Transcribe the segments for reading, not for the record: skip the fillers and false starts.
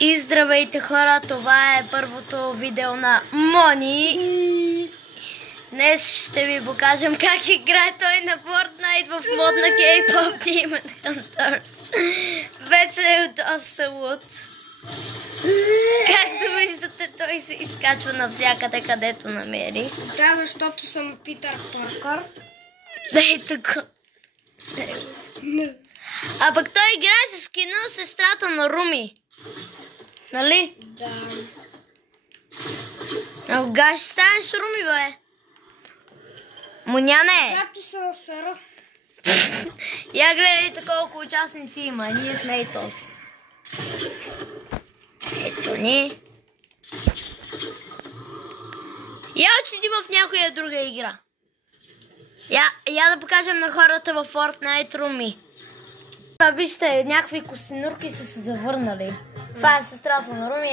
И здравейте хора, това е първото видео на Мони. Днес ще ви покажем как играе той на Fortnite в мод на K-pop Demon Hunters. Вече е доста луд. Както виждате, той се изкачва навсякъде, където намери. Да, защото съм Питър Паркър. Ето го. А пък той играе с скина сестрата на Руми. Нали? Да. А кога ще станеш Руми, бе? Моняне! Както се насъра. Я гледайте колко участници има. Ние сме и този. Ето ни. Я отиди в някоя друга игра. Я да покажем на хората във Fortnite Руми. Вижте, някакви костенурки са се завърнали. Това е сестрата на Руми.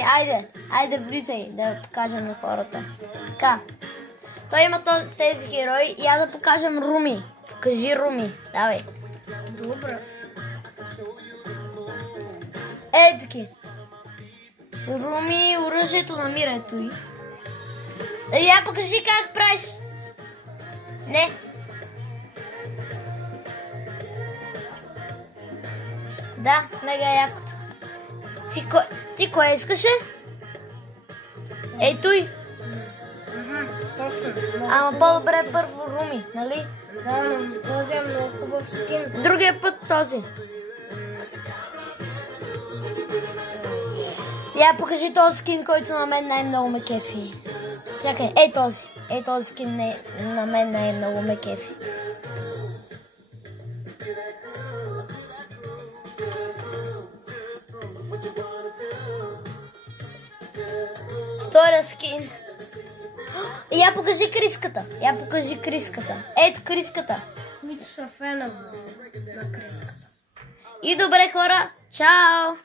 Айде влизай да покажем на хората. Така. Той има тези герои. Я да покажем Руми. Покажи Руми. Давай. Добре. Ей таки. Руми, оръжието намира ето и. Я покажи как правиш. Не. Да, мега якото. Ти кое искаше? Ей той. Ама по-добре първо Руми, нали? Да, но този е много хубав скин. Другия път този. Я покажи този скин, който на мен най-много ме кефи. Чакай, ей този. Ей този скин на мен най-много ме кефи. Втория скин. Я покажи Криската. Ето Криската. Които са фена на Криската. И добре хора, чао!